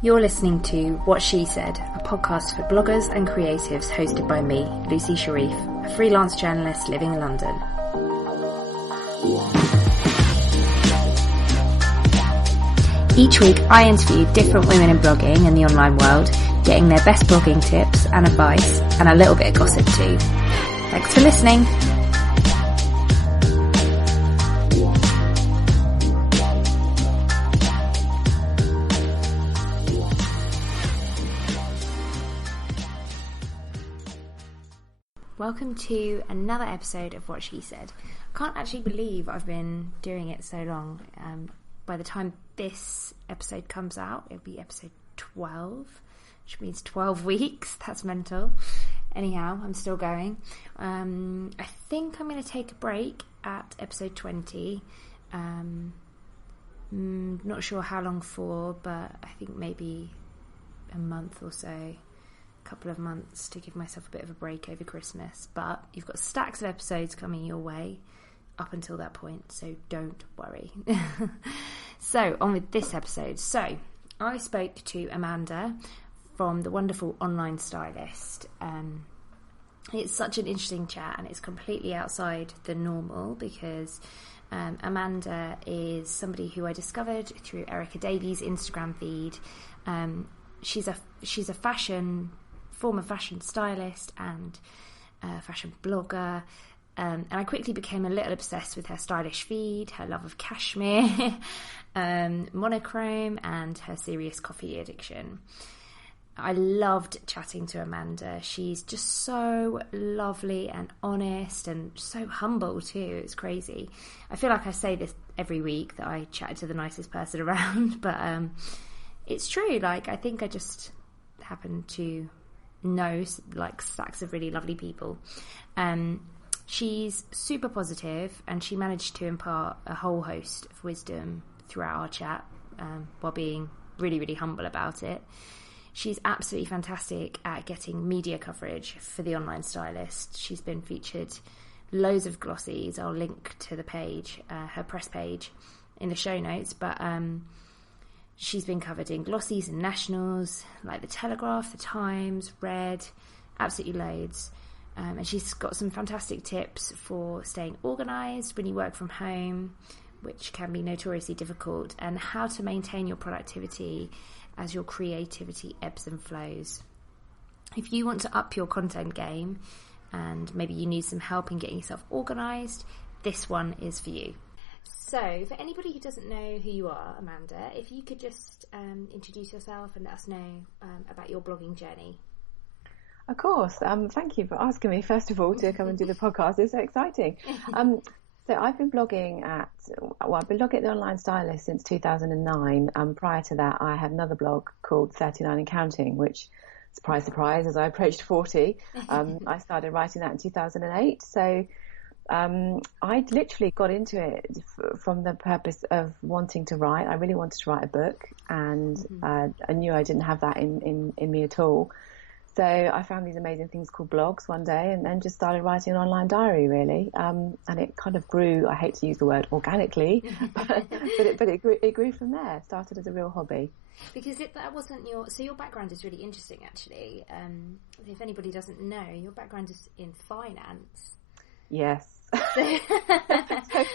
You're listening to What She Said, a podcast for bloggers and creatives hosted by me, Lucy Sharif, a freelance journalist living in London. Each week I interview different women in blogging and the online world, getting their best blogging tips and advice, and a little bit of gossip too. Thanks for listening. Welcome to another episode of What She Said. I can't actually believe I've been doing it so long. By the time this episode comes out, it'll be episode 12, which means 12 weeks. That's mental. Anyhow, I'm still going. I think I'm going to take a break at episode 20. Not sure how long for, but I think maybe a month or so. Couple of months to give myself a bit of a break over Christmas, but you've got stacks of episodes coming your way up until that point, so don't worry. So on with this episode. So I spoke to Amanda from the wonderful Online Stylist. It's such an interesting chat and it's completely outside the normal because Amanda is somebody who I discovered through Erica Davies' Instagram feed. She's a former fashion stylist and fashion blogger, and I quickly became a little obsessed with her stylish feed, her love of cashmere, monochrome, and her serious coffee addiction. I loved chatting to Amanda. She's just so lovely and honest and so humble too. It's crazy. I feel like I say this every week that I chat to the nicest person around, but it's true. Like, I think I just happen to know like stacks of really lovely people. She's super positive and she managed to impart a whole host of wisdom throughout our chat, while being really, really humble about it. She's absolutely fantastic at getting media coverage for the Online Stylist. She's been featured loads of glossies. I'll link to the page, her press page, in the show notes, but she's been covered in glossies and nationals like The Telegraph, The Times, Red, absolutely loads. And she's got some fantastic tips for staying organised when you work from home, which can be notoriously difficult, and how to maintain your productivity as your creativity ebbs and flows. If you want to up your content game and maybe you need some help in getting yourself organised, this one is for you. So, for anybody who doesn't know who you are, Amanda, if you could just introduce yourself and let us know about your blogging journey. Of course. Thank you for asking me, first of all, to come and do the podcast. It's so exciting. So I've been blogging at the Online Stylist since 2009. Prior to that, I had another blog called 39 and Counting, which, surprise, surprise, as I approached 40, I started writing that in 2008. So I literally got into it from the purpose of wanting to write. I really wanted to write a book, and I knew I didn't have that in me at all. So I found these amazing things called blogs one day, and then just started writing an online diary, really. And it kind of grew. I hate to use the word organically, but it grew from there. It started as a real hobby. Because that wasn't your background is really interesting, actually. If anybody doesn't know, your background is in finance. Yes. So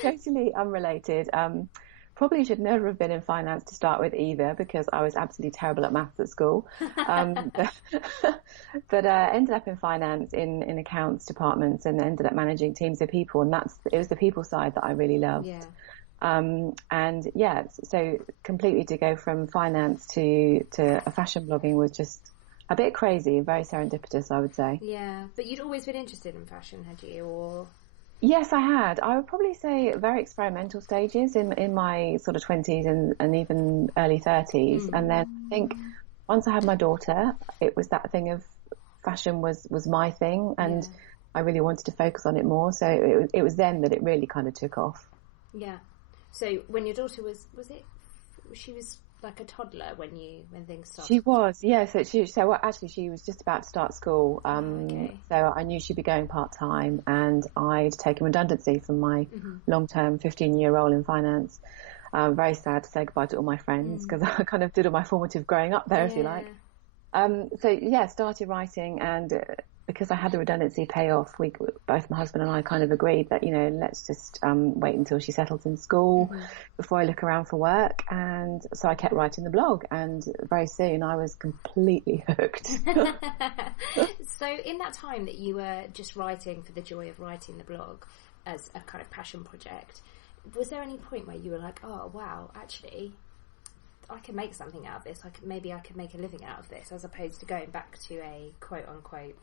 totally unrelated. Probably should never have been in finance to start with either, because I was absolutely terrible at maths at school. But ended up in finance in accounts departments and ended up managing teams of people, and it was the people side that I really loved. Yeah. So completely to go from finance to a fashion blogging was just a bit crazy, very serendipitous, I would say. Yeah, but you'd always been interested in fashion, had you? Or yes, I had. I would probably say very experimental stages in my sort of 20s and even early 30s. And then I think once I had my daughter, it was that thing of fashion was my thing, and I really wanted to focus on it more. So it was then that it really kind of took off. Yeah. So when your daughter she was like a toddler when things started? She was, yeah. So she was just about to start school. So I knew she'd be going part-time, and I'd taken redundancy from my long-term 15-year role in finance. Very sad to say goodbye to all my friends because I kind of did all my formative growing up there, if you like. So yeah, started writing, and because I had the redundancy payoff, both my husband and I kind of agreed that, let's just wait until she settles in school before I look around for work. And so I kept writing the blog, and very soon I was completely hooked. So in that time that you were just writing for the joy of writing the blog as a kind of passion project, was there any point where you were like, oh wow, actually I can make something out of this, maybe I could make a living out of this, as opposed to going back to a quote unquote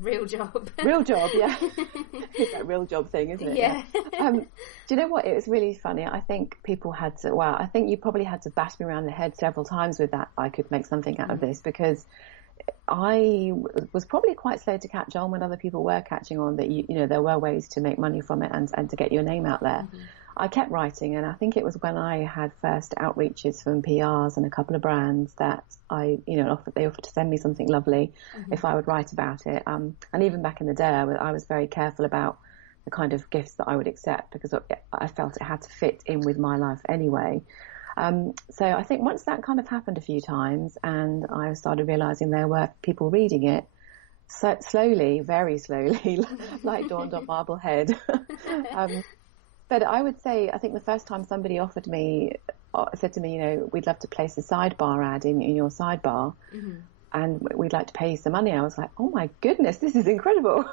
real job? Real job, yeah. It's that real job thing, isn't it? Yeah. Do you know what? It was really funny. I think people had to, I think you probably had to bash me around the head several times with that I could make something out of this, because I was probably quite slow to catch on when other people were catching on that, there were ways to make money from it and to get your name out there. I kept writing, and I think it was when I had first outreaches from PRs and a couple of brands that they offered to send me something lovely if I would write about it. And even back in the day, I was very careful about the kind of gifts that I would accept, because I felt it had to fit in with my life anyway. So I think once that kind of happened a few times, and I started realizing there were people reading it, so slowly, very slowly, like dawned on Marblehead. But I would say, I think the first time somebody said to me, we'd love to place a sidebar ad in your sidebar, and we'd like to pay you some money. I was like, oh my goodness, this is incredible.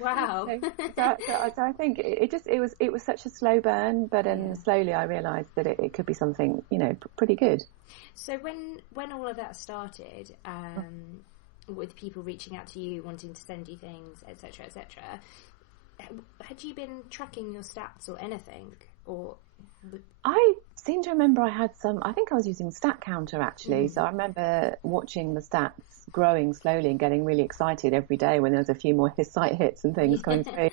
Wow. so I think it was such a slow burn, but then slowly I realised that it could be something, pretty good. So when all of that started, with people reaching out to you, wanting to send you things, etc., had you been tracking your stats or anything? Or I seem to remember I think I was using Stat Counter actually. So I remember watching the stats growing slowly and getting really excited every day when there was a few more site hits and things coming through.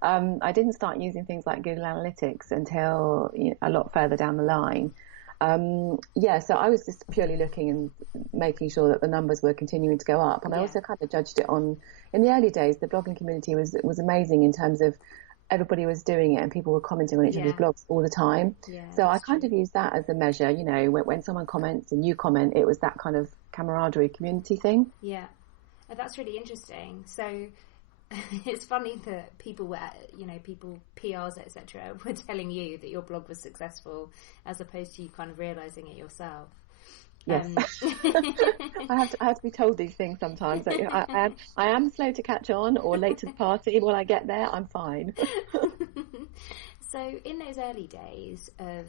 I didn't start using things like Google Analytics until a lot further down the line. So I was just purely looking and making sure that the numbers were continuing to go up. And I also kind of judged it in the early days, the blogging community was amazing in terms of everybody was doing it and people were commenting on each other's blogs all the time. So I kind of used that as a measure, when someone comments and you comment, it was that kind of camaraderie community thing. Yeah, that's really interesting. So it's funny that people were, PRs, etc., were telling you that your blog was successful, as opposed to you kind of realising it yourself. Yes, I have to be told these things sometimes. I am slow to catch on or late to the party. When I get there, I'm fine. So in those early days of,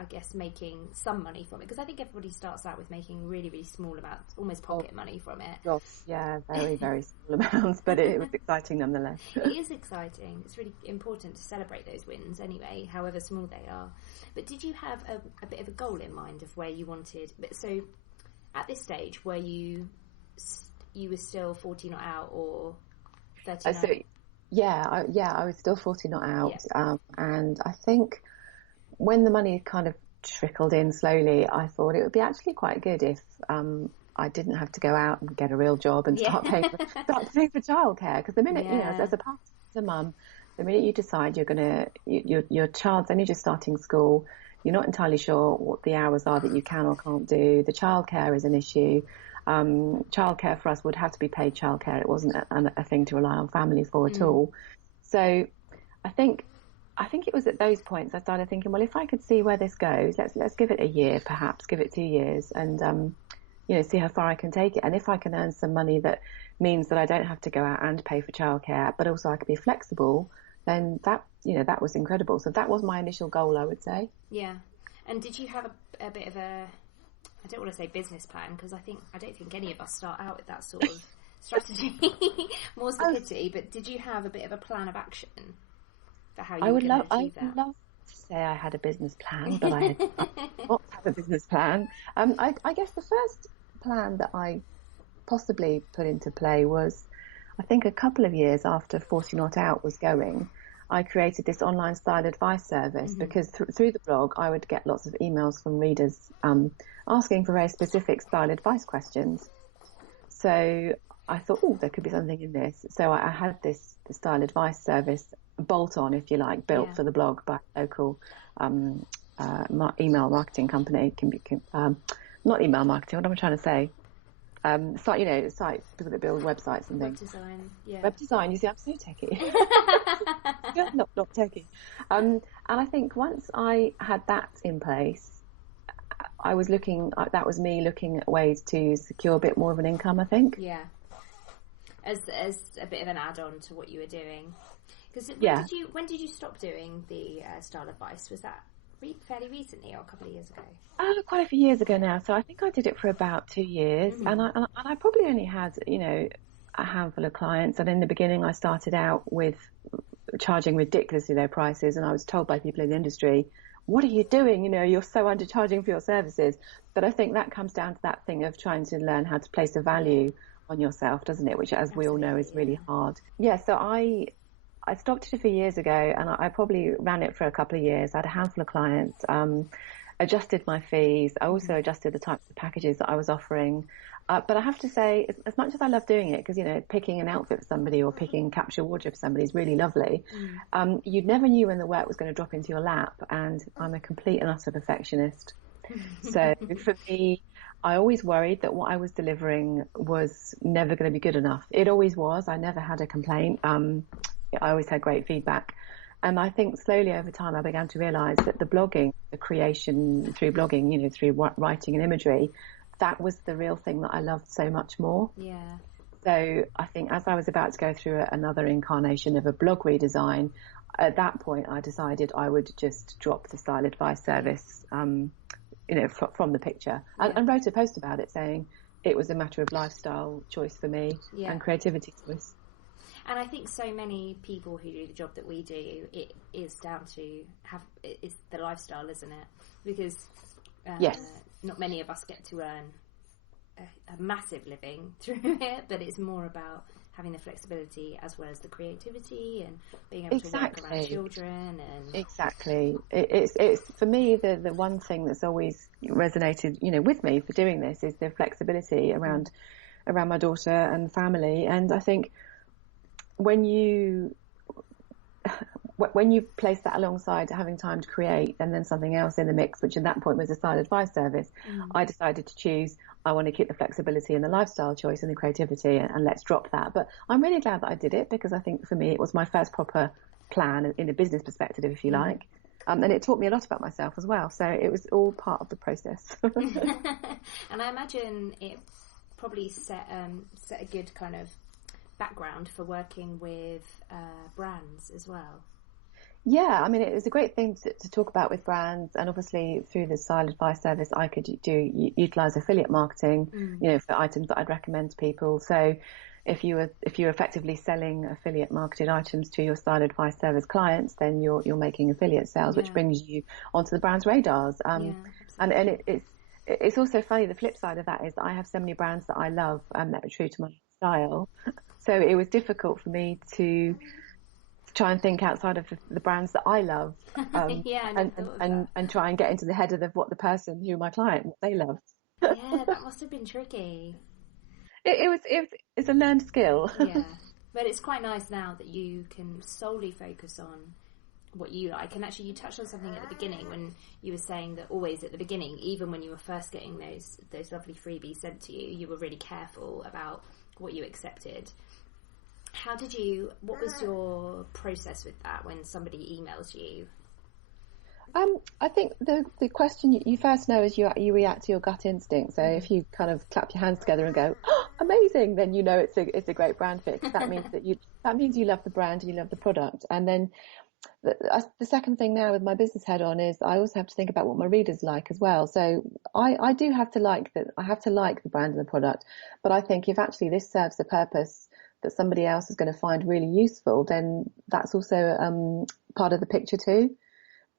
I guess, making some money from it, because I think everybody starts out with making really, really small amounts, almost pocket money from it. Gosh, yeah, very, very small amounts, but it was exciting nonetheless. It is exciting. It's really important to celebrate those wins anyway, however small they are. But did you have a bit of a goal in mind of where you wanted? So at this stage, were you were still 40 not out or 30 not? I was still 40 not out. And I think when the money kind of trickled in slowly, I thought it would be actually quite good if I didn't have to go out and get a real job and start paying for childcare. Because the minute, as a mum, the minute you decide your child's only just starting school, you're not entirely sure what the hours are that you can or can't do. The childcare is an issue. Childcare for us would have to be paid childcare. It wasn't a thing to rely on family for at all. So I think it was at those points I started thinking, well, if I could see where this goes, let's give it a year, perhaps give it 2 years, and see how far I can take it. And if I can earn some money that means that I don't have to go out and pay for childcare, but also I can be flexible, then that was incredible. So that was my initial goal, I would say. Yeah. And did you have a bit of a, I don't want to say business plan, because I don't think any of us start out with that sort of strategy. More's the pity. But did you have a bit of a plan of action for how you were going to achieve that? I would love to say I had a business plan, but I did not have a business plan. I guess the first plan that I possibly put into play was, I think a couple of years after 40 Not Out was going, I created this online style advice service because through the blog I would get lots of emails from readers asking for very specific style advice questions. So I thought, there could be something in this. So I had this style advice service bolt-on, if you like, built for the blog by a local email marketing company. Not email marketing. What am I trying to say? Sites, people that build websites and things. Web design, yeah. Web design. You see, I'm so techie. not techie. And I think once I had that in place, I was that was me looking at ways to secure a bit more of an income, I think. Yeah. As a bit of an add-on to what you were doing. Because when did you stop doing the style advice? Was that fairly recently or a couple of years ago? Quite a few years ago now. So I think I did it for about 2 years, and I probably only had a handful of clients. And in the beginning, I started out with charging ridiculously low prices, and I was told by people in the industry, "What are you doing? You're so undercharging for your services." But I think that comes down to that thing of trying to learn how to place a value on yourself, doesn't it? Which, as we all know, is really hard. Yeah. So I stopped it a few years ago, and I probably ran it for a couple of years. I had a handful of clients, adjusted my fees. I also adjusted the types of packages that I was offering. But I have to say, as much as I love doing it, because, picking an outfit for somebody or picking capsule wardrobe for somebody is really lovely, you never knew when the work was going to drop into your lap. And I'm a complete and utter perfectionist. So for me, I always worried that what I was delivering was never going to be good enough. It always was. I never had a complaint. I always had great feedback. And I think slowly over time, I began to realise that the blogging, the creation through blogging, through writing and imagery, that was the real thing that I loved so much more. Yeah. So I think as I was about to go through another incarnation of a blog redesign, at that point, I decided I would just drop the style advice service, from the picture, and wrote a post about it saying it was a matter of lifestyle choice for me and creativity choice. And I think so many people who do the job that we do, it is down to it's the lifestyle, isn't it? Because not many of us get to earn a massive living through it, but it's more about having the flexibility as well as the creativity and being able to work around children. And exactly, it's for me the one thing that's always resonated, with me for doing this is the flexibility around my daughter and family. And I think when you place that alongside having time to create and then something else in the mix, which at that point was a style advice service, I decided to choose, I want to keep the flexibility and the lifestyle choice and the creativity, and let's drop that. But I'm really glad that I did it, because I think for me it was my first proper plan in a business perspective, if you like. And it taught me a lot about myself as well. So it was all part of the process. And I imagine it probably set a good kind of background for working with brands as well. Yeah, I mean, it was a great thing to talk about with brands, and obviously through the style advice service, I could utilize affiliate marketing, for items that I'd recommend to people. So if you're effectively selling affiliate marketed items to your style advice service clients, then you're making affiliate sales, which brings you onto the brand's radars. And it's also funny. The flip side of that is that I have so many brands that I love that are true to my style. So it was difficult for me to try and think outside of the brands that I love, and try and get into the head of what the person who my client, what they loved. Yeah, that must have been tricky. It's a learned skill. Yeah, but it's quite nice now that you can solely focus on what you like. And actually, you touched on something at the beginning when you were saying that always at the beginning, even when you were first getting those lovely freebies sent to you, you were really careful about what you accepted. What was your process with that when somebody emails you? I think the question you first know is you react to your gut instinct. So if you kind of clap your hands together and go, "Oh, amazing," then you know it's a great brand fit. That means you love the brand and you love the product. And then the second thing now with my business head on is I also have to think about what my readers like as well. So I do have to like that. I have to like the brand and the product. But I think if actually this serves the purpose that somebody else is going to find really useful, then that's also part of the picture too.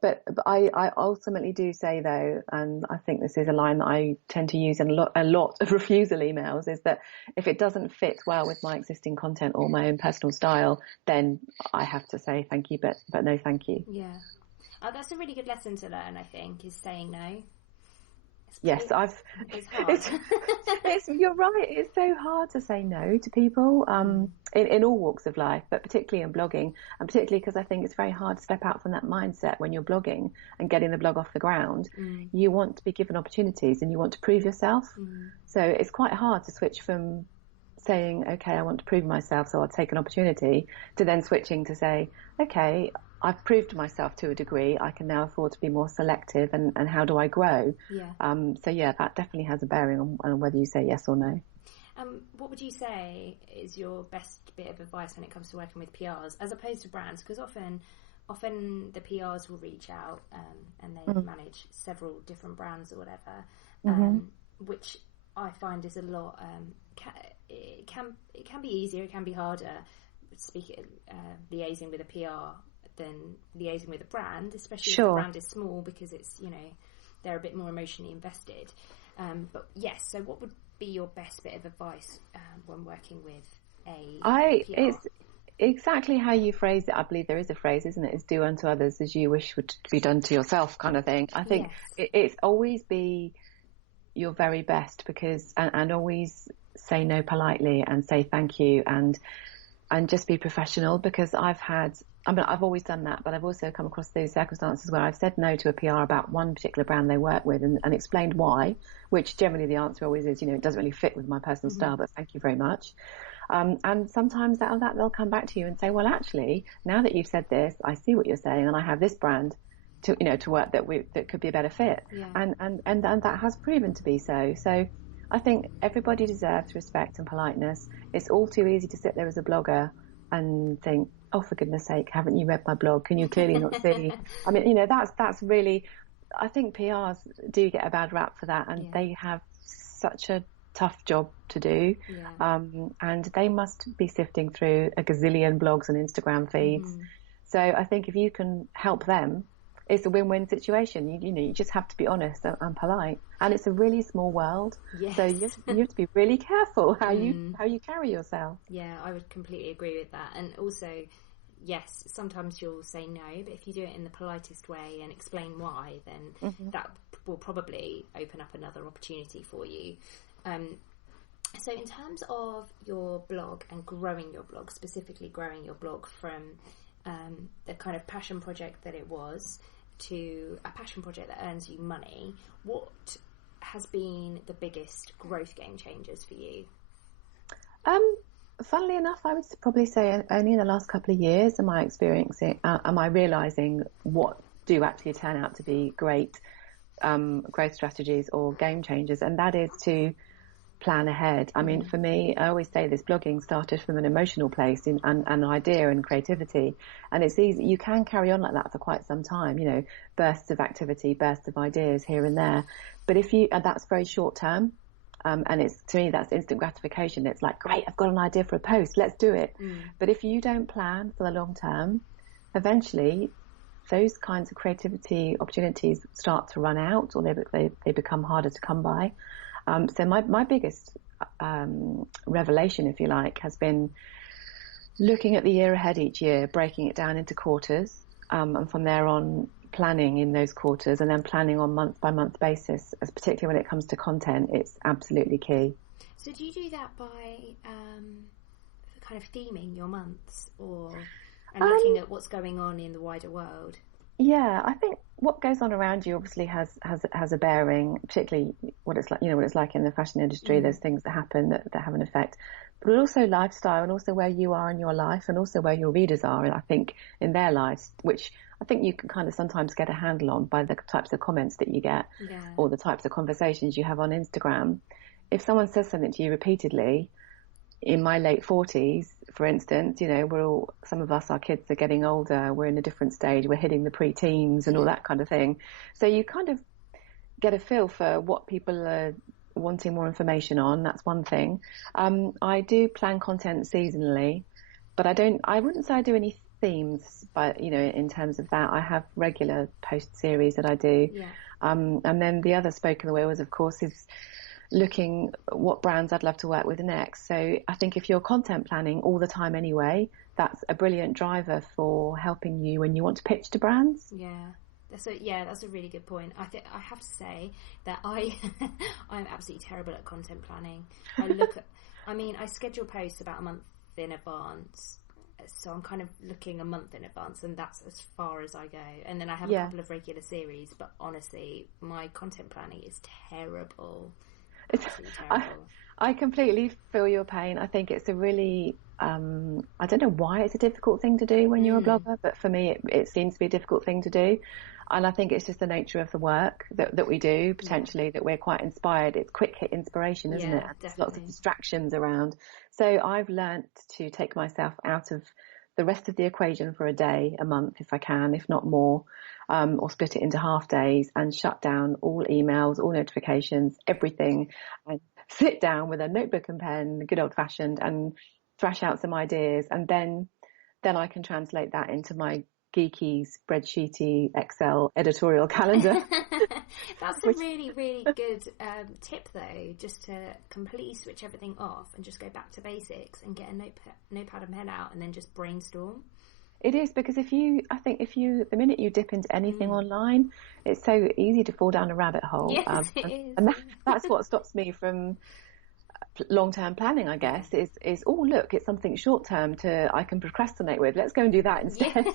But I ultimately do say though, and I think this is a line that I tend to use in a lot of refusal emails, is that if it doesn't fit well with my existing content or my own personal style, then I have to say thank you, but no thank you. Yeah. That's a really good lesson to learn, I think, is saying no. Yes, it's hard. You're right. It's so hard to say no to people. in all walks of life, but particularly in blogging, and particularly because I think it's very hard to step out from that mindset when you're blogging and getting the blog off the ground. You want to be given opportunities and you want to prove yourself. So it's quite hard to switch from saying, okay, I want to prove myself, so I'll take an opportunity, to then switching to say, okay, I've proved myself to a degree, I can now afford to be more selective, and how do I grow? So yeah, that definitely has a bearing on whether you say yes or no. What would you say is your best bit of advice when it comes to working with PRs as opposed to brands? Because often the PRs will reach out and they manage several different brands or whatever, which I find is a lot. It can be easier, it can be harder. Liaising with a PR than liaising with a brand, especially if the brand is small, because it's, they're a bit more emotionally invested. But yes, so what would be your best bit of advice when working with a PR? It's exactly how you phrase it. I believe there is a phrase, isn't it? It's do unto others as you wish would be done to yourself, kind of thing. I think it's always be your very best, because and always say no politely and say thank you and just be professional, because I've always done that, but I've also come across those circumstances where I've said no to a PR about one particular brand they work with and explained why, which generally the answer always is, it doesn't really fit with my personal style, but thank you very much. And sometimes that they'll come back to you and say, well, actually, now that you've said this, I see what you're saying, and I have this brand to work that could be a better fit. And that has proven to be so. So I think everybody deserves respect and politeness. It's all too easy to sit there as a blogger and think, oh, for goodness sake, haven't you read my blog? Can you clearly not see? I mean, that's really, I think PRs do get a bad rap for that, and they have such a tough job to do. And they must be sifting through a gazillion blogs and Instagram feeds. So I think if you can help them, it's a win-win situation. You just have to be honest and polite, and it's a really small world. So you have to be really careful how you carry yourself. Yeah, I would completely agree with that. And also, yes, sometimes you'll say no, but if you do it in the politest way and explain why, then that will probably open up another opportunity for you. So in terms of your blog and growing your blog, specifically growing your blog from the kind of passion project that it was to a passion project that earns you money, what has been the biggest growth game changers for you? Funnily enough, I would probably say only in the last couple of years am I realising what do actually turn out to be great growth strategies or game changers, and that is to plan ahead. I mean, for me, I always say this, blogging started from an emotional place and an idea and creativity, and it's easy, you can carry on like that for quite some time, bursts of activity, bursts of ideas here and there, but and that's very short term, and it's, to me, that's instant gratification. It's like, great, I've got an idea for a post, let's do it. But if you don't plan for the long term, eventually those kinds of creativity opportunities start to run out, or they become harder to come by. So my biggest revelation, if you like, has been looking at the year ahead each year, breaking it down into quarters, and from there on planning in those quarters, and then planning on month by month basis, as particularly when it comes to content, it's absolutely key. So do you do that by kind of theming your months, and looking at what's going on in the wider world? Yeah, I think what goes on around you obviously has a bearing, particularly what it's like in the fashion industry. There's things that happen that have an effect, but also lifestyle, and also where you are in your life, and also where your readers are, and I think in their lives, which I think you can kind of sometimes get a handle on by the types of comments that you get, or the types of conversations you have on Instagram. If someone says something to you repeatedly, in my late 40s, for instance, some of us, our kids are getting older, we're in a different stage, we're hitting the pre-teens and all that kind of thing. So you kind of get a feel for what people are wanting more information on. That's one thing. I do plan content seasonally, but I wouldn't say I do any themes, but in terms of that, I have regular post series that I do. And then the other spoke of the wheel, of course, is looking what brands I'd love to work with next. So I think if you're content planning all the time anyway, that's a brilliant driver for helping you when you want to pitch to brands. That's a really good point. I have to say that I'm absolutely terrible at content planning. I schedule posts about a month in advance. So I'm kind of looking a month in advance, and that's as far as I go. And then I have a couple of regular series, but honestly, my content planning is terrible. Absolutely terrible. I completely feel your pain. I think it's a really, I don't know why it's a difficult thing to do when you're a blogger, but for me, it seems to be a difficult thing to do. And I think it's just the nature of the work that we do, potentially, that we're quite inspired. It's quick hit inspiration, isn't it? Definitely. There's lots of distractions around. So I've learnt to take myself out of the rest of the equation for a day, a month, if I can, if not more, or split it into half days and shut down all emails, all notifications, everything, and sit down with a notebook and pen, good old fashioned, and thrash out some ideas. And then I can translate that into my geeky, spreadsheety, Excel editorial calendar. That's a really, really good tip, though, just to completely switch everything off and just go back to basics and get a notepad and pen out and then just brainstorm. It is, because the minute you dip into anything online, it's so easy to fall down a rabbit hole. Yes, it is. And that's what stops me from long-term planning, I guess, is oh, look, it's something short-term I can procrastinate with. Let's go and do that instead.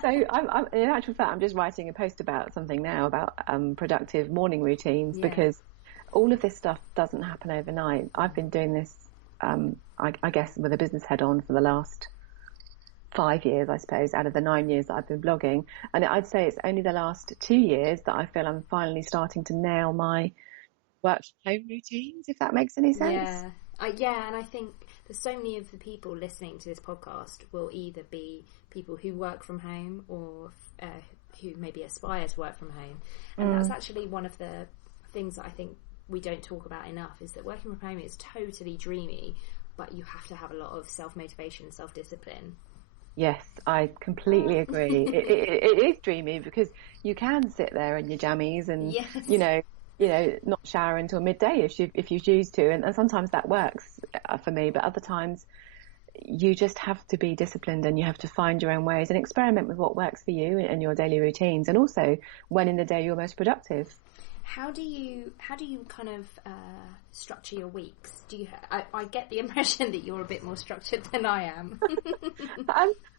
So I'm in actual fact, I'm just writing a post about something now about productive morning routines, because all of this stuff doesn't happen overnight. I've been doing this, I guess, with a business head on for the last 5 years, I suppose, out of the 9 years that I've been blogging. And I'd say it's only the last 2 years that I feel I'm finally starting to nail my work from home routines, if that makes any sense. And I think there's so many of the people listening to this podcast will either be people who work from home or who maybe aspire to work from home. And that's actually one of the things that I think we don't talk about enough, is that working from home is totally dreamy, but you have to have a lot of self-motivation, self-discipline. Yes, I completely agree. It is dreamy, because you can sit there in your jammies and, not shower until midday if you choose to. And sometimes that works for me, but other times you just have to be disciplined and you have to find your own ways and experiment with what works for you and your daily routines, and also when in the day you're most productive. How do you kind of structure your weeks? I get the impression that you're a bit more structured than I am.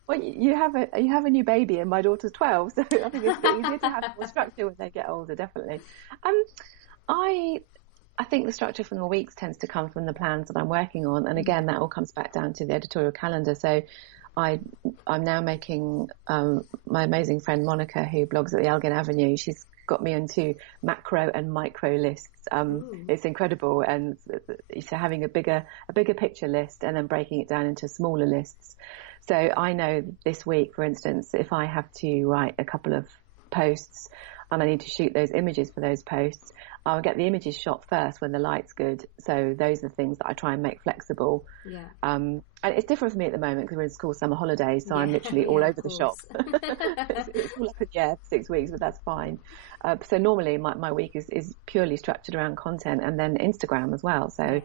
Well, you have a new baby, and my daughter's 12, so I think it's easier to have more structure when they get older, definitely. I think the structure from the weeks tends to come from the plans that I'm working on, and again, that all comes back down to the editorial calendar. So I'm now making my amazing friend Monica, who blogs at the Elgin Avenue, she's got me into macro and micro lists. It's incredible, and so having a bigger picture list and then breaking it down into smaller lists. So I know this week, for instance, if I have to write a couple of posts and I need to shoot those images for those posts, I'll get the images shot first when the light's good. So those are the things that I try and make flexible. Yeah. And it's different for me at the moment because we're in school summer holidays, so I'm literally all over the shop. It's all up, 6 weeks, but that's fine. So normally my week is purely structured around content and then Instagram as well. So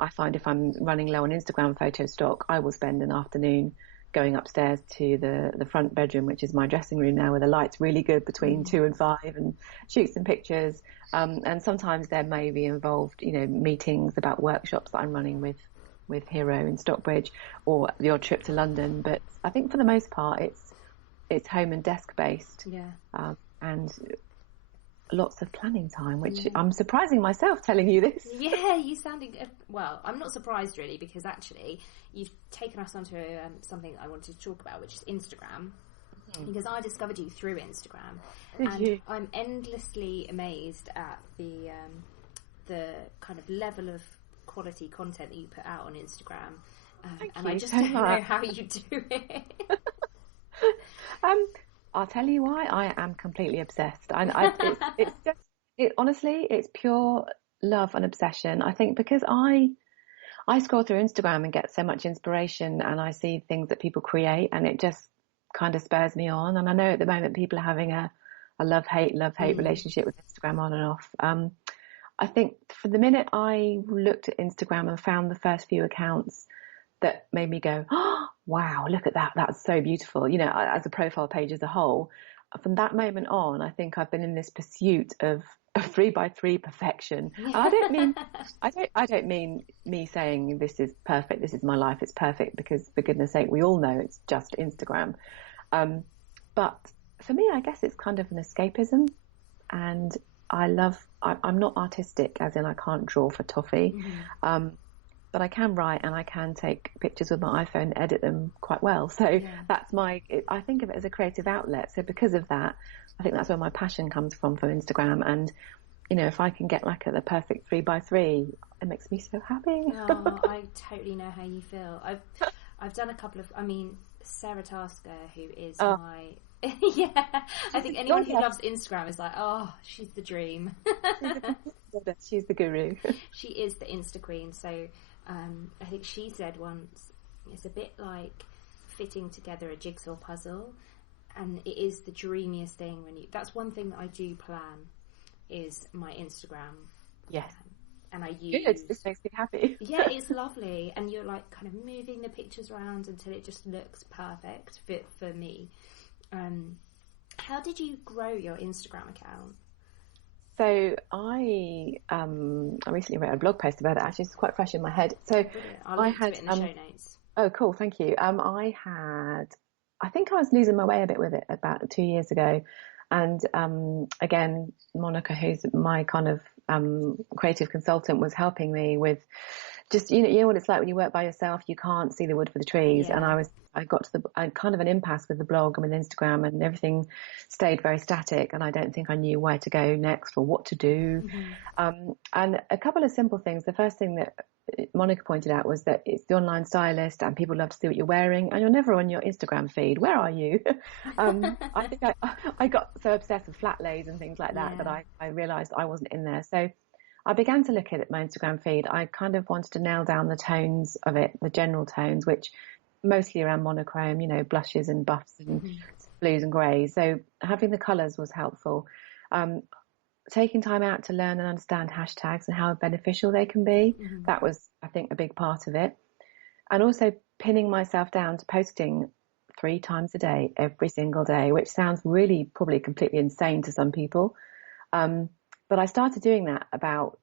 I find if I'm running low on Instagram photo stock, I will spend an afternoon going upstairs to the front bedroom, which is my dressing room now, where the light's really good between 2 and 5, and shoot some pictures. And sometimes there may be involved, meetings about workshops that I'm running with Hero in Stockbridge, or the odd trip to London. But I think for the most part, it's home and desk based. Yeah. And lots of planning time, which I'm surprising myself telling you this. Yeah, you sounding well. I'm not surprised really, because actually you've taken us onto something I wanted to talk about, which is Instagram. Because I discovered you through Instagram, and I'm endlessly amazed at the kind of level of quality content that you put out on Instagram, and I just don't know how you do it. I'll tell you why. I am completely obsessed. Honestly, it's pure love and obsession. I think because I scroll through Instagram and get so much inspiration, and I see things that people create, and it just kind of spurs me on. And I know at the moment people are having a love-hate relationship with Instagram on and off. I think for the minute I looked at Instagram and found the first few accounts that made me go, oh, wow, look at that. That's so beautiful. As a profile page as a whole, from that moment on, I think I've been in this pursuit of 3 by 3 perfection. And I don't mean me saying this is perfect, this is my life, it's perfect, because for goodness sake, we all know it's just Instagram. But for me, I guess it's kind of an escapism, and I'm not artistic, as in I can't draw for toffee. But I can write and I can take pictures with my iPhone and edit them quite well. So I think of it as a creative outlet. So because of that, I think that's where my passion comes from for Instagram. And, if I can get like the perfect 3 by 3, it makes me so happy. Oh, I totally know how you feel. I've done a couple of, Sarah Tasker, who is my, I think anyone who loves Instagram is like, oh, she's the dream. She's the guru. She is the Insta queen. So I think she said once, it's a bit like fitting together a jigsaw puzzle, and it is the dreamiest thing that's one thing that I do plan, is my Instagram. Yes. And I use... Good, this makes me happy. Yeah, it's lovely. And you're like kind of moving the pictures around until it just looks perfect for me. How did you grow your Instagram account? So I recently wrote a blog post about it. Actually, it's quite fresh in my head. So I'll link to it in the show notes. Oh, cool! Thank you. I think I was losing my way a bit with it about 2 years ago, and again, Monica, who's my kind of creative consultant, was helping me with just you know what it's like when you work by yourself. You can't see the wood for the trees, and I got to kind of an impasse with the blog and with Instagram, and everything stayed very static, and I don't think I knew where to go next or what to do. And a couple of simple things. The first thing that Monica pointed out was that it's the online stylist, and people love to see what you're wearing, and you're never on your Instagram feed. Where are you? I think I got so obsessed with flat lays and things like that that I realised I wasn't in there. So I began to look at my Instagram feed. I kind of wanted to nail down the tones of it, the general tones, which mostly around monochrome, blushes and buffs and blues and greys. So having the colours was helpful. Taking time out to learn and understand hashtags and how beneficial they can be. That was, I think, a big part of it. And also pinning myself down to posting 3 times a day, every single day, which sounds really probably completely insane to some people. But I started doing that about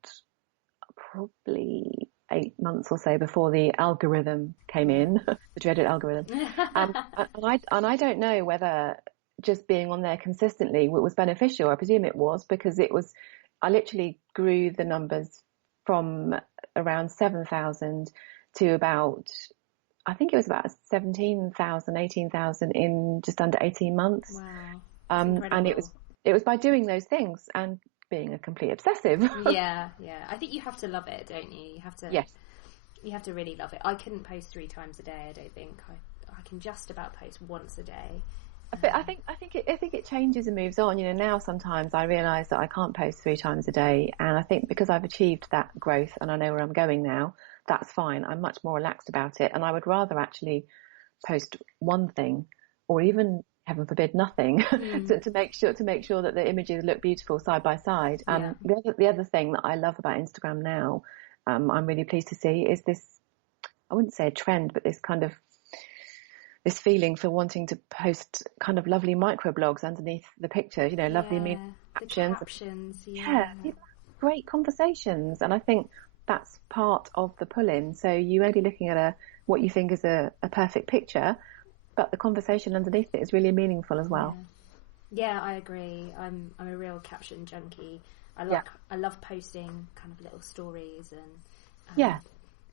probably 8 months or so before the algorithm came in, the dreaded algorithm. And I don't know whether just being on there consistently was beneficial. I presume it was, because I literally grew the numbers from around 7,000 to about, I think it was about 17,000, 18,000 in just under 18 months. Wow. And it was by doing those things and being a complete obsessive. Yeah. I think you have to love it, don't you? You have to. Yes. You have to really love it. I couldn't post 3 times a day. I don't think I can just about post once a day. But I think it changes and moves on. Now sometimes I realise that I can't post 3 times a day, and I think because I've achieved that growth and I know where I'm going now, that's fine. I'm much more relaxed about it, and I would rather actually post one thing, or even, heaven forbid, nothing, to make sure that the images look beautiful side by side. The other thing that I love about Instagram now, I'm really pleased to see, is this, I wouldn't say a trend, but this kind of this feeling for wanting to post kind of lovely microblogs underneath the picture, lovely captions. Great conversations. And I think that's part of the pull-in. So you may be looking at what you think is a perfect picture, but the conversation underneath it is really meaningful as well. Yeah, I agree. I'm a real caption junkie. I love posting kind of little stories and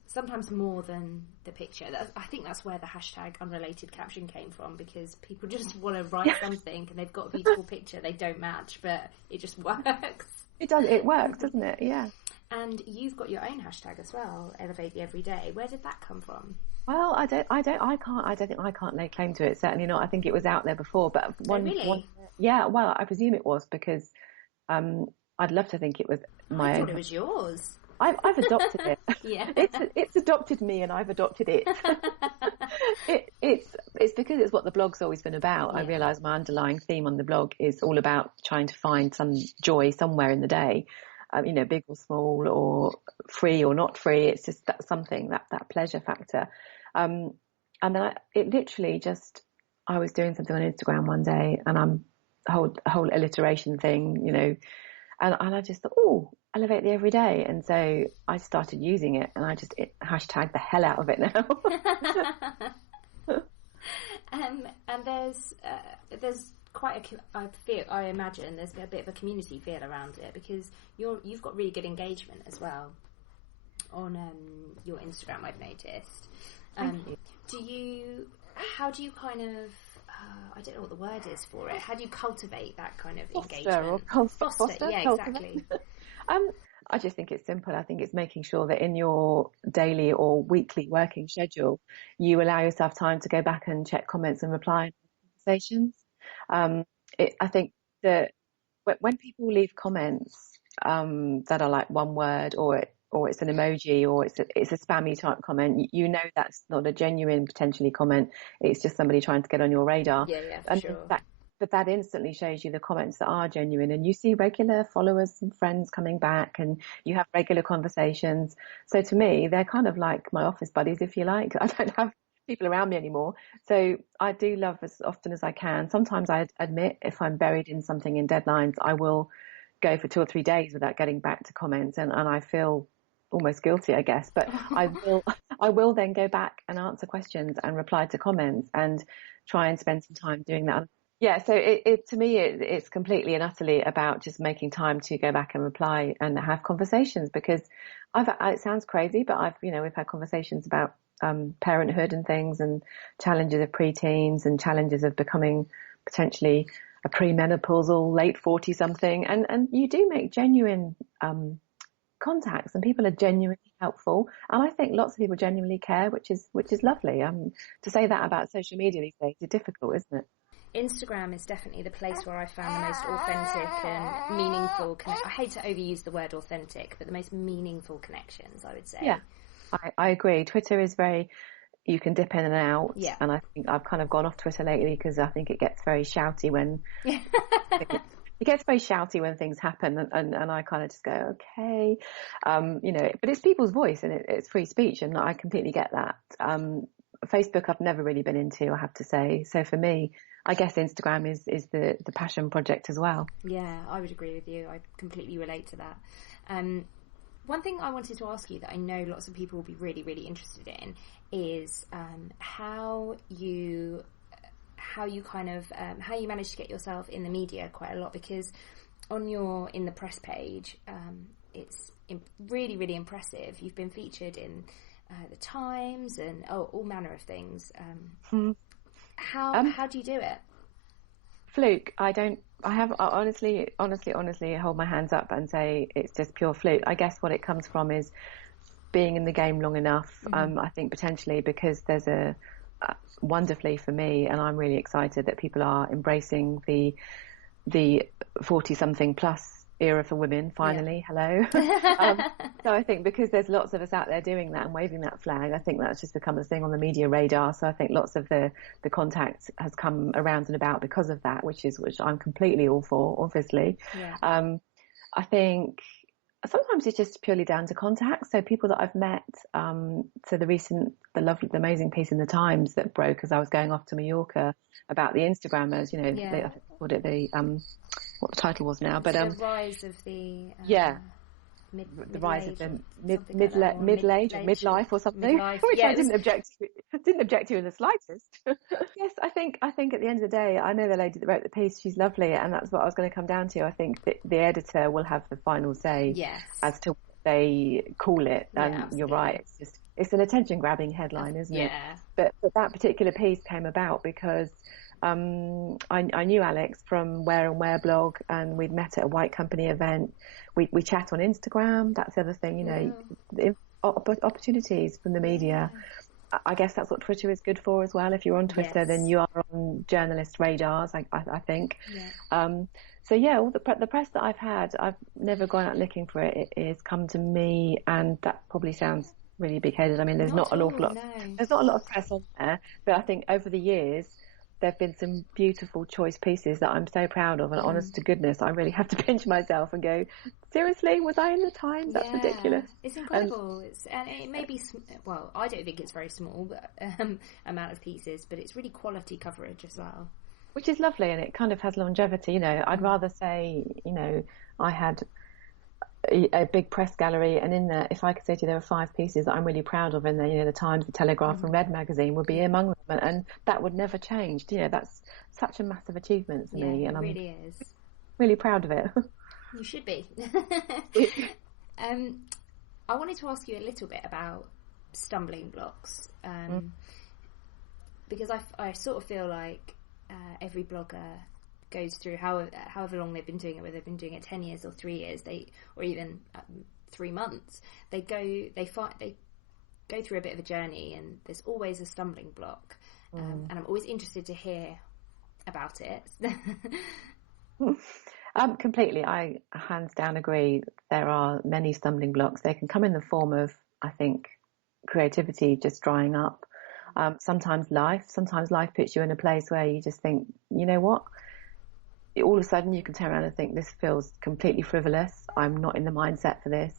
sometimes more than the picture. I think that's where the hashtag unrelated caption came from, because people just want to write something and they've got a beautiful picture they don't match, but it just works. It works, doesn't it? Yeah. And you've got your own hashtag as well, Elevate the Everyday. Where did that come from? Well, I don't think I can't lay claim to it. Certainly not. I think it was out there before, but well, I presume it was, because I'd love to think it was my own. I thought it was yours. I've adopted it. Yeah. It's adopted me, and I've adopted it. It's because it's what the blog's always been about. Yeah. I realise my underlying theme on the blog is all about trying to find some joy somewhere in the day, big or small, or free or not free. It's just that something, that pleasure factor. And then it literally just, I was doing something on Instagram one day, and I'm whole alliteration thing, and I just thought, oh, elevate the everyday. And so I started using it, and I just hashtag the hell out of it now. And there's quite I imagine there's a bit of a community feel around it, because you've got really good engagement as well on your Instagram, I've noticed. How do you kind of I don't know what the word is for it. How do you cultivate that kind of engagement? Foster, yeah, exactly. I just think it's simple. I think it's making sure that in your daily or weekly working schedule, you allow yourself time to go back and check comments and reply to conversations. I think that when people leave comments that are like one word, or it's an emoji, or it's a spammy type comment, that's not a genuine potentially comment. It's just somebody trying to get on your radar. Yeah, for sure. But that instantly shows you the comments that are genuine, and you see regular followers and friends coming back, and you have regular conversations. So to me, they're kind of like my office buddies, if you like. I don't have people around me anymore. So I do love as often as I can. Sometimes I admit if I'm buried in something in deadlines, I will go for 2 or 3 days without getting back to comments, and I feel almost guilty, I guess, but I will then go back and answer questions and reply to comments and try and spend some time doing that. Yeah, so to me, it's completely and utterly about just making time to go back and reply and have conversations, because it sounds crazy, but we've had conversations about parenthood and things, and challenges of preteens, and challenges of becoming potentially a premenopausal late 40 something, and you do make genuine contacts, and people are genuinely helpful, and I think lots of people genuinely care, which is lovely. To say that about social media these days is difficult, isn't it? Instagram is definitely the place where I found the most authentic and meaningful I hate to overuse the word authentic, but the most meaningful connections, I would say. Yeah, I agree. Twitter is you can dip in and out. Yeah. And I think I've kind of gone off Twitter lately because I think it gets very shouty when things happen, and I kind of just go, okay, but it's people's voice, and it's free speech, and I completely get that. Facebook I've never really been into, I have to say. So for me, I guess Instagram is the passion project as well. Yeah, I would agree with you. I completely relate to that. One thing I wanted to ask you that I know lots of people will be really, really interested in is how you manage to get yourself in the media quite a lot, because in the press page, it's really, really impressive. You've been featured in the Times and all manner of things. How do you do it? Fluke. I honestly hold my hands up and say it's just pure fluke. I guess what it comes from is being in the game long enough. I think potentially because there's wonderfully for me, and I'm really excited that people are embracing the 40 something plus era for women finally. Yeah. Hello. So I think because there's lots of us out there doing that and waving that flag, I think that's just become a thing on the media radar. So I think lots of the contact has come around and about because of that, which I'm completely all for, obviously. Yeah. I think sometimes it's just purely down to contacts. So people that I've met, so the lovely, the amazing piece in the Times that broke as I was going off to Mallorca about the Instagrammers, they called it what the title was now, but the rise of the the rise of the middle-age or midlife or something, which I didn't object to in the slightest. Yes, I think at the end of the day, I know the lady that wrote the piece, she's lovely, and that's what I was going to come down to. I think that the editor will have the final say as to what they call it, and you're right, it's an attention-grabbing headline, isn't it? But that particular piece came about because I knew Alex from Where and Where blog, and we'd met at a White Company event. We chat on Instagram. That's the other thing, the opportunities from the media. I guess that's what Twitter is good for as well. If you're on Twitter, then you are on journalist radars, I think. So all the press that I've had, I've never gone out looking for it. It has come to me, and that probably sounds really big-headed. I mean, there's not an awful lot. There's not a lot of press on there, but I think over the years there've been some beautiful choice pieces that I'm so proud of, and honest to goodness, I really have to pinch myself and go, seriously, was I in the Times? That's ridiculous. It's incredible. And it may be, well, I don't think it's very small, but amount of pieces, but it's really quality coverage as well. which is lovely, and it kind of has longevity. You know, I'd rather say, you know, I had a big press gallery, and in there, if I could say to you there were 5 pieces that I'm really proud of in there, you know, the Times, the Telegraph, and Red magazine would be among them, and that would never change. You know, that's such a massive achievement for me, and it I'm really is. really proud of it. You should be. I wanted to ask you a little bit about stumbling blocks, because I sort of feel like every blogger goes through however long they've been doing it, whether they've been doing it 10 years or 3 years, or even 3 months, they go through a bit of a journey, and there's always a stumbling block, and I'm always interested to hear about it. Completely. I hands down agree. There are many stumbling blocks. They can come in the form of, I think, creativity just drying up. Sometimes life puts you in a place where you just think, you know what? All of a sudden you can turn around and think, this feels completely frivolous. I'm not in the mindset for this.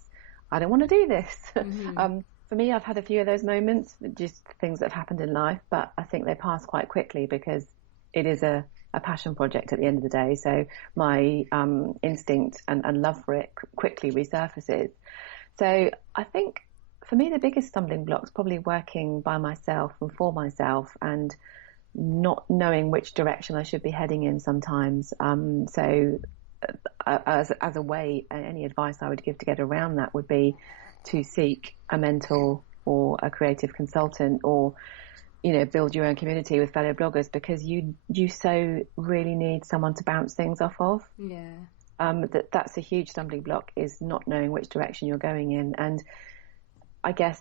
I don't want to do this. For me, I've had a few of those moments, just things that have happened in life, but I think they pass quite quickly because it is a passion project at the end of the day. So my instinct and love for it quickly resurfaces. So I think for me, the biggest stumbling block is probably working by myself and for myself, and not knowing which direction I should be heading in sometimes. So as a way, any advice I would give to get around that would be to seek a mentor or a creative consultant, or, you know, build your own community with fellow bloggers, because you so really need someone to bounce things off of. Yeah. That's a huge stumbling block, is not knowing which direction you're going in. And I guess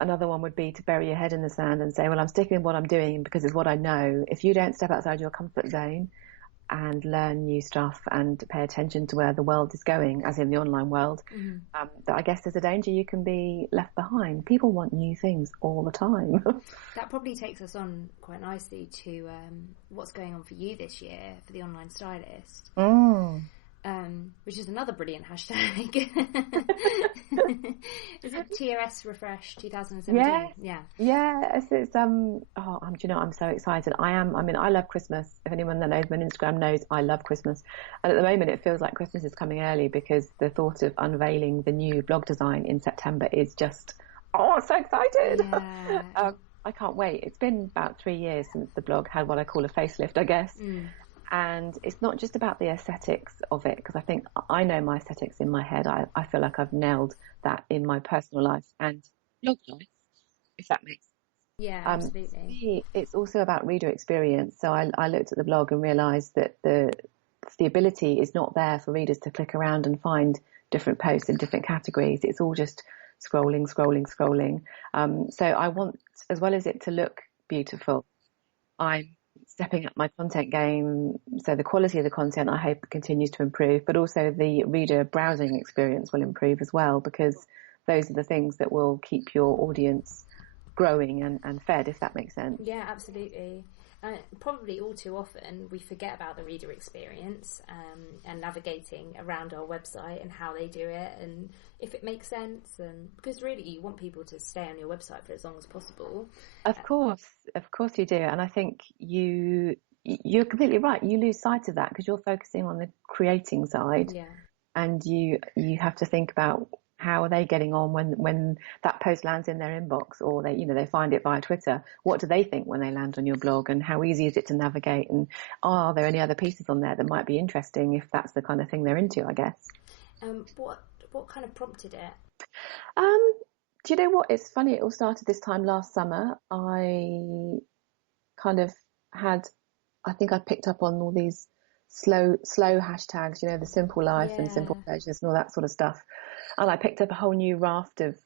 another one would be to bury your head in the sand and say, well, I'm sticking with what I'm doing because it's what I know. If you don't step outside your comfort zone and learn new stuff and pay attention to where the world is going, as in the online world, I guess there's a danger you can be left behind. People want new things all the time. That probably takes us on quite nicely to what's going on for you this year for the Online Stylist. Which is another brilliant hashtag. Is it TOS Refresh 2017? Yeah. It's do you know, I'm so excited. I love Christmas. If anyone that knows me on Instagram knows I love Christmas. And at the moment it feels like Christmas is coming early, because the thought of unveiling the new blog design in September is just, I'm so excited. Yeah. I can't wait. It's been about 3 years since the blog had what I call a facelift, I guess. And it's not just about the aesthetics of it, because I think I know my aesthetics in my head. I feel like I've nailed that in my personal life and blog life, if that makes sense. Yeah, absolutely. For me, it's also about reader experience. So I looked at the blog and realised that the ability is not there for readers to click around and find different posts in different categories. It's all just scrolling. So I want, as well as it to look beautiful, I'm stepping up my content game, so the quality of the content I hope continues to improve, but also the reader browsing experience will improve as well, because those are the things that will keep your audience growing and fed, if that makes sense. Yeah, absolutely. Probably all too often we forget about the reader experience and navigating around our website and how they do it and if it makes sense, and because really you want people to stay on your website for as long as possible. Of course you do, and I think you're completely right. You lose sight of that because you're focusing on the creating side, and you have to think about how are they getting on when that post lands in their inbox, or they find it via Twitter. What do they think when they land on your blog, and how easy is it to navigate, and are there any other pieces on there that might be interesting if that's the kind of thing they're into, I guess. What kind of prompted it? Do you know what? It's funny. It all started this time last summer. I kind of I think I picked up on all these slow hashtags, the simple life and simple pleasures and all that sort of stuff. And I picked up a whole new raft of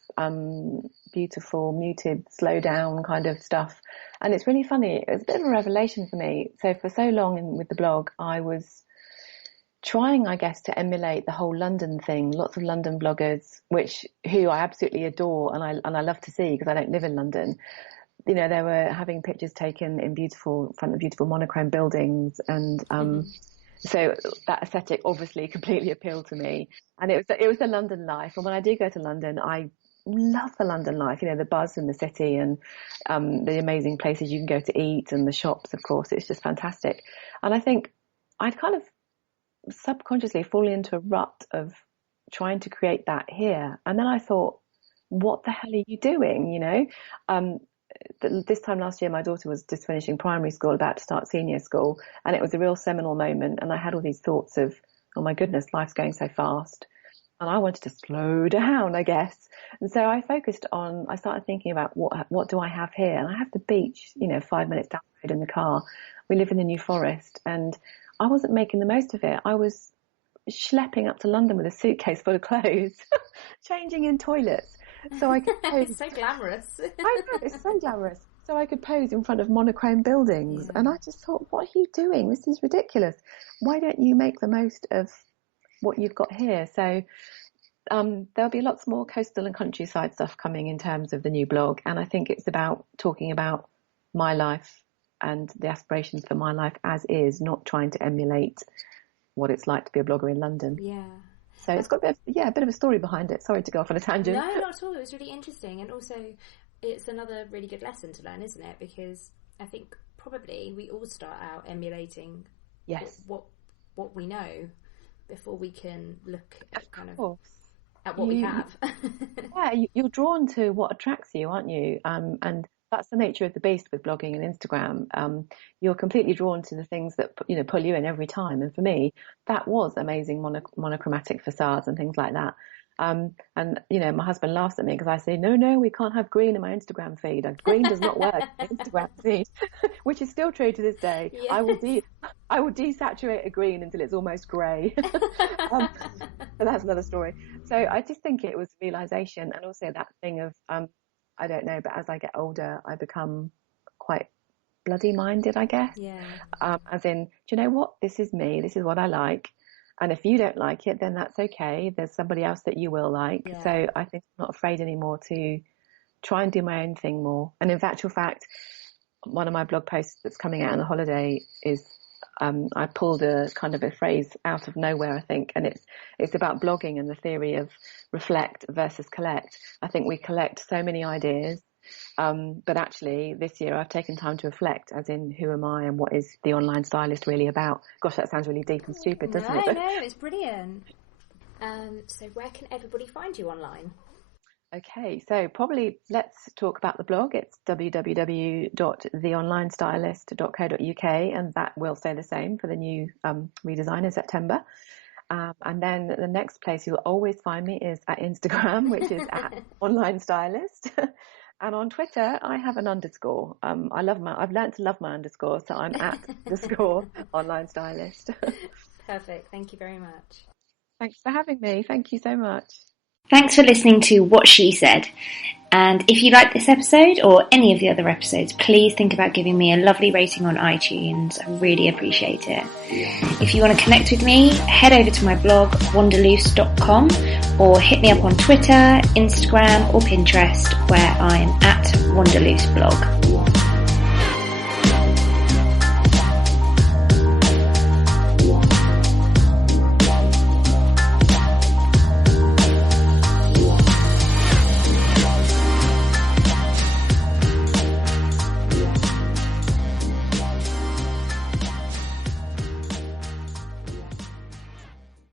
beautiful, muted, slow down kind of stuff. And it's really funny. It was a bit of a revelation for me. So for so long with the blog, I was trying, I guess, to emulate the whole London thing. Lots of London bloggers, who I absolutely adore and I love to see because I don't live in London. They were having pictures taken in front of beautiful monochrome buildings, and so that aesthetic obviously completely appealed to me. And it was the London life. And when I do go to London, I love the London life, the buzz in the city and the amazing places you can go to eat and the shops, of course. It's just fantastic. And I think I'd kind of subconsciously fallen into a rut of trying to create that here. And then I thought, what the hell are you doing? This time last year, my daughter was just finishing primary school, about to start senior school. And it was a real seminal moment. And I had all these thoughts of, oh my goodness, life's going so fast. And I wanted to slow down, I guess. And so I started thinking about what do I have here? And I have the beach, 5 minutes down the road in the car. We live in the New Forest, and I wasn't making the most of it. I was schlepping up to London with a suitcase full of clothes, changing in toilets. So I could pose. It's so glamorous. I know, it's so glamorous. So I could pose in front of monochrome buildings. Yeah. And I just thought, what are you doing? This is ridiculous. Why don't you make the most of what you've got here? So there'll be lots more coastal and countryside stuff coming in terms of the new blog. And I think it's about talking about my life and the aspirations for my life as is, not trying to emulate what it's like to be a blogger in London. Yeah. So it's got a bit of a story behind it. Sorry to go off on a tangent. No, not at all. It was really interesting. And also it's another really good lesson to learn, isn't it? Because I think probably we all start out emulating what we know before we can look at kind of at what we have. Yeah, you're drawn to what attracts you, aren't you? And that's the nature of the beast with blogging and Instagram. You're completely drawn to the things that pull you in every time. And for me, that was amazing monochromatic facades and things like that. And my husband laughs at me because I say, no, we can't have green in my Instagram feed. Green does not work in my Instagram feed, which is still true to this day. Yeah. I will desaturate a green until it's almost grey. But that's another story. So I just think it was realization, and also that thing of I don't know, but as I get older, I become quite bloody minded, I guess. Yeah. As in, do you know what? This is me. This is what I like. And if you don't like it, then that's okay. There's somebody else that you will like. Yeah. So I think I'm not afraid anymore to try and do my own thing more. And in actual fact, one of my blog posts that's coming out on the holiday is I pulled a kind of a phrase out of nowhere, I think, and it's about blogging and the theory of reflect versus collect. I think we collect so many ideas, but actually this year I've taken time to reflect, as in, who am I and what is the online stylist really about? Gosh, that sounds really deep and stupid, doesn't it? No, it's brilliant. So where can everybody find you online? Okay, so probably let's talk about the blog. It's www.theonlinestylist.co.uk, and that will stay the same for the new redesign in September. And then the next place you'll always find me is at Instagram, which is at Online Stylist. And on Twitter, I have an underscore. I've learned to love my underscore, so I'm at _ Online Stylist. Perfect. Thank you very much. Thanks for having me. Thank you so much. Thanks for listening to What She Said. And if you like this episode or any of the other episodes, please think about giving me a lovely rating on iTunes. I really appreciate it. If you want to connect with me, head over to my blog, wanderloose.com, or hit me up on Twitter, Instagram, or Pinterest, where I'm at wanderlooseblog.